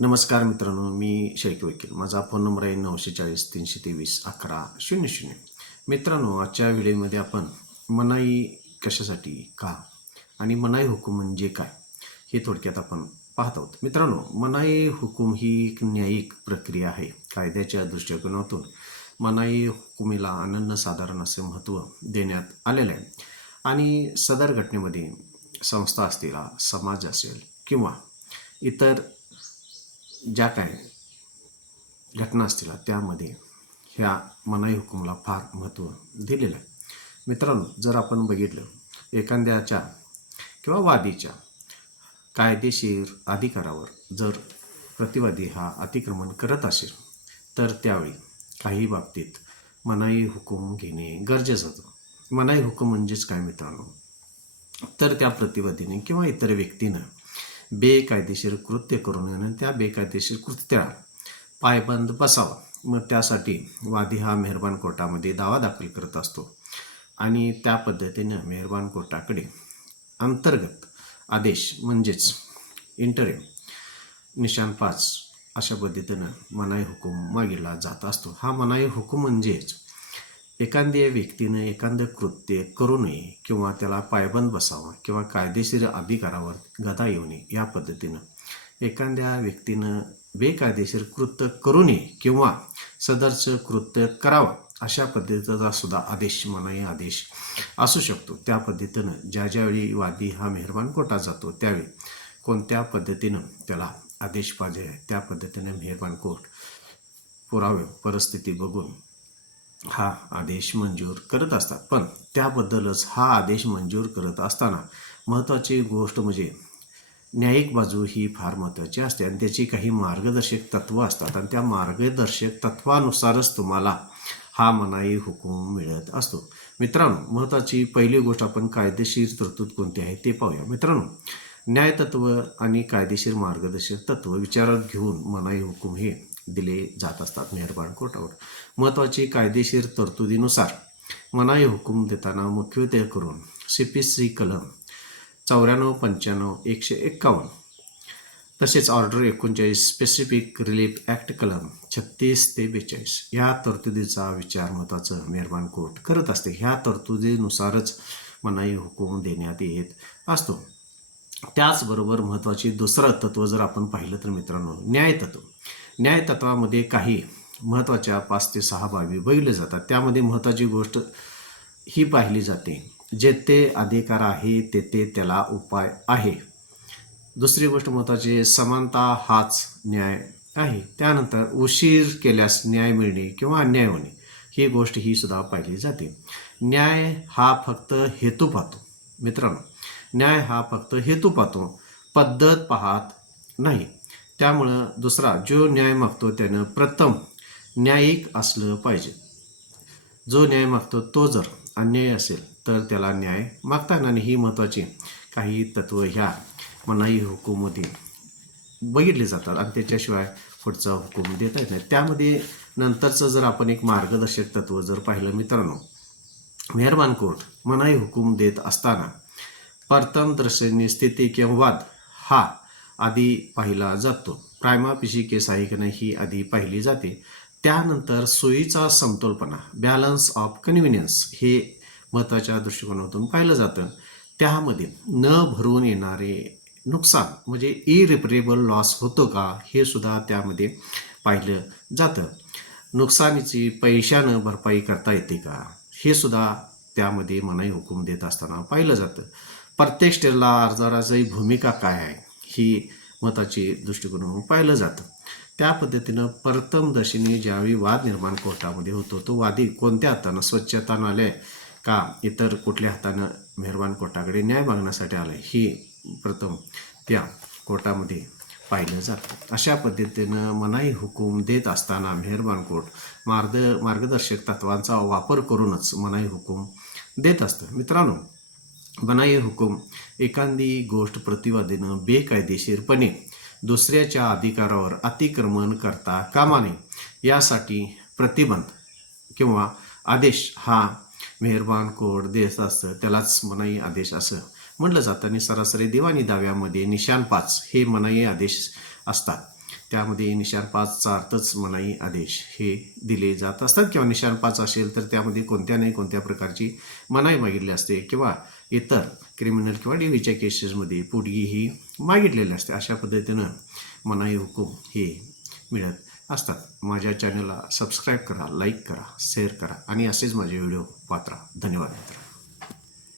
नमस्कार मित्रांनो मी शेळके वकील. माझा फोन नंबर आहे नऊशे चाळीस तीनशे तेवीस अकरा शून्य शून्य. मित्रांनो आजच्या व्हिडिओमध्ये आपण मनाई कशासाठी का आणि मनाई हुकूम म्हणजे काय हे थोडक्यात आपण पाहत आहोत. मित्रांनो मनाई हुकूम ही एक न्यायिक प्रक्रिया आहे. कायद्याच्या दृष्टिकोनातून मनाई हुकुमीला अनन्यसाधारण असे महत्त्व देण्यात आलेलं आहे. आणि सदर घटनेमध्ये संस्था असतील समाज असेल किंवा इतर ज्या काय घटना असतील त्यामध्ये ह्या मनाई हुकुमला फार महत्त्व दिलेलं आहे. मित्रांनो जर आपण बघितलं एखाद्याच्या किंवा वादीच्या कायदेशीर अधिकारावर जर प्रतिवादी हा अतिक्रमण करत असेल तर त्यावेळी काही बाबतीत मनाई हुकूम घेणे गरजेचं होतं. मनाई हुकूम म्हणजेच काय मित्रांनो? तर त्या प्रतिवादीने किंवा इतर व्यक्तीनं बेकायदेशीर कृत्य करू नये आणि त्या बेकायदेशीर कृत्याला पायबंद बसावा. मग त्यासाठी वादी हा मेहरबान कोर्टामध्ये दावा दाखल करत असतो. आणि त्या पद्धतीनं मेहरबान कोर्टाकडे अंतर्गत आदेश म्हणजेच इंटरिम निशान पाच अशा पद्धतीनं मनाई हुकूम मागितला जात असतो. हा मनाई हुकूम म्हणजेच एखाद्या व्यक्तीनं एखादं कृत्य करू नये किंवा त्याला पायबंद बसावा किंवा कायदेशीर अधिकारावर गदा येऊ नये या पद्धतीनं एखाद्या व्यक्तीनं बेकायदेशीर कृत्य करू नये किंवा सदरचं कृत्य करावं अशा पद्धतीचा सुद्धा आदेश मनाई आदेश असू शकतो. त्या पद्धतीनं ज्या ज्यावेळी वादी हा मेहरबान कोर्टात जातो त्यावेळी कोणत्या पद्धतीनं त्याला आदेश पाहिजे त्या पद्धतीनं मेहरबान कोर्ट पुरावे परिस्थिती बघून हा आदेश मंजूर करत असतात. पण त्याबद्दलच हा आदेश मंजूर करत असताना महत्त्वाची गोष्ट म्हणजे न्यायिक बाजू ही फार महत्त्वाची असते आणि त्याची काही मार्गदर्शक तत्त्व असतात आणि त्या मार्गदर्शक तत्वानुसारच तुम्हाला हा मनाई हुकूम मिळत असतो. मित्रांनो महत्त्वाची पहिली गोष्ट आपण कायदेशीर तरतूद कोणती आहे ते पाहूया. मित्रांनो न्यायतत्व आणि कायदेशीर मार्गदर्शक तत्त्व विचारात घेऊन मनाई हुकूम हे दिले जात असतात मेहरबान कोर्टावर. महत्त्वाची कायदेशीर तरतुदीनुसार मनाई हुकूम देताना मुख्यत्वे करून सी पी सी कलम चौऱ्याण्णव पंच्याण्णव एकशे एक्कावन्न तसेच ऑर्डर एकोणचाळीस स्पेसिफिक रिलीफ ॲक्ट कलम छत्तीस ते बेचाळीस ह्या तरतुदीचा विचार महत्त्वाचं मेहरबान कोर्ट करत असते. ह्या तरतुदीनुसारच मनाई हुकूम देण्यात येत असतो. त्याचबरोबर महत्त्वाची दुसरं तत्त्व जर आपण पाहिलं तर मित्रांनो न्यायतत्व. न्यायतत्वामध्ये काही महत्त्वाच्या पाच ते सहा बाबी बघितल्या जातात. त्यामध्ये महत्त्वाची गोष्ट ही पाहिली जाते. जेथे अधिकार आहे तेथे त्याला उपाय आहे. दुसरी गोष्ट महत्त्वाची समानता हाच न्याय आहे. त्यानंतर उशीर केल्यास न्याय मिळणे किंवा अन्याय होणे ही गोष्ट ही सुद्धा पाहिली जाते. न्याय हा फक्त हेतू पाहतो. मित्रांनो न्याय हा फक्त हेतू पाहतो. पद्धत पाहत नाही. त्यामुळं दुसरा जो न्याय मागतो त्यानं प्रथम न्यायिक असलं पाहिजे. जो न्याय मागतो तो जर अन्याय असेल तर त्याला न्याय मागता येणार ही महत्त्वाची काही तत्त्व ह्या मनाई हुकूममध्ये बघितले जातात आणि त्याच्याशिवाय पुढचा हुकूम देता येत नाही. त्यामध्ये नंतरचं जर आपण एक मार्गदर्शक तत्त्व जर पाहिलं मित्रांनो मेहरबान कोर्ट मनाई हुकूम देत असताना प्रथम दर्शनी स्थिती किंवा वाद हा आधी पाहिला जातो. प्रायमा पिशी केस आहे की नाही ही आधी पाहिली जाते. त्यानंतर सोयीचा समतोलपणा बॅलन्स ऑफ कन्व्हिनियन्स हे महत्त्वाच्या दृष्टिकोनातून पाहिलं जातं. त्यामध्ये न भरून येणारे नुकसान म्हणजे इरिपरेबल लॉस होतो का हे सुद्धा त्यामध्ये पाहिलं जातं. नुकसानीची पैशानं भरपाई करता येते का हे सुद्धा त्यामध्ये मनाई हुकूम देत असताना पाहिलं जातं. प्रत्येक स्टेरला अर्जदाराची भूमिका काय आहे? ही मताची दृष्टिकोन म्हणून पाहिलं जातं. त्या पद्धतीनं प्रथम ज्यावेळी वाद निर्माण कोर्टामध्ये होतो तो वादी कोणत्या हातानं स्वच्छतानं आले का इतर कुठल्या हातानं मेहरबान कोर्टाकडे न्याय मागण्यासाठी आलं ही प्रथम त्या कोर्टामध्ये पाहिलं जातं. अशा पद्धतीनं मनाई हुकूम देत असताना मेहरबान कोर्ट मार्ग मार्गदर्शक तत्वांचा वापर करूनच मनाई हुकूम देत असतं. मित्रांनो बनाई हुकूम एखादी गोष्ट प्रतिवादीनं बेकायदेशीरपणे दुसऱ्याच्या अधिकारावर अतिक्रमण करता कामा नये यासाठी प्रतिबंध किंवा आदेश हा मेहरबान कोड देत असतं त्यालाच मनाई आदेश असं म्हटलं जातं. आणि सरासरी दिवाणी दाव्यामध्ये निशान पाच हे मनाई आदेश असतात. त्यामध्ये निशान पाचचा अर्थच मनाई आदेश हे दिले जात असतात. किंवा निशान पाच असेल तर त्यामध्ये कोणत्या नाही कोणत्या प्रकारची मनाई मागितली असते किंवा इतर क्रिमिनल किंवा डीव्हीच्या केसेसमध्ये पुडगी ही मागितलेली असते. अशा पद्धतीनं मनाई हुकूम हे मिळत असतात. माझ्या चॅनलला सबस्क्राईब करा लाईक करा शेअर करा आणि असेच माझे व्हिडिओ पात्रा. धन्यवाद मित्र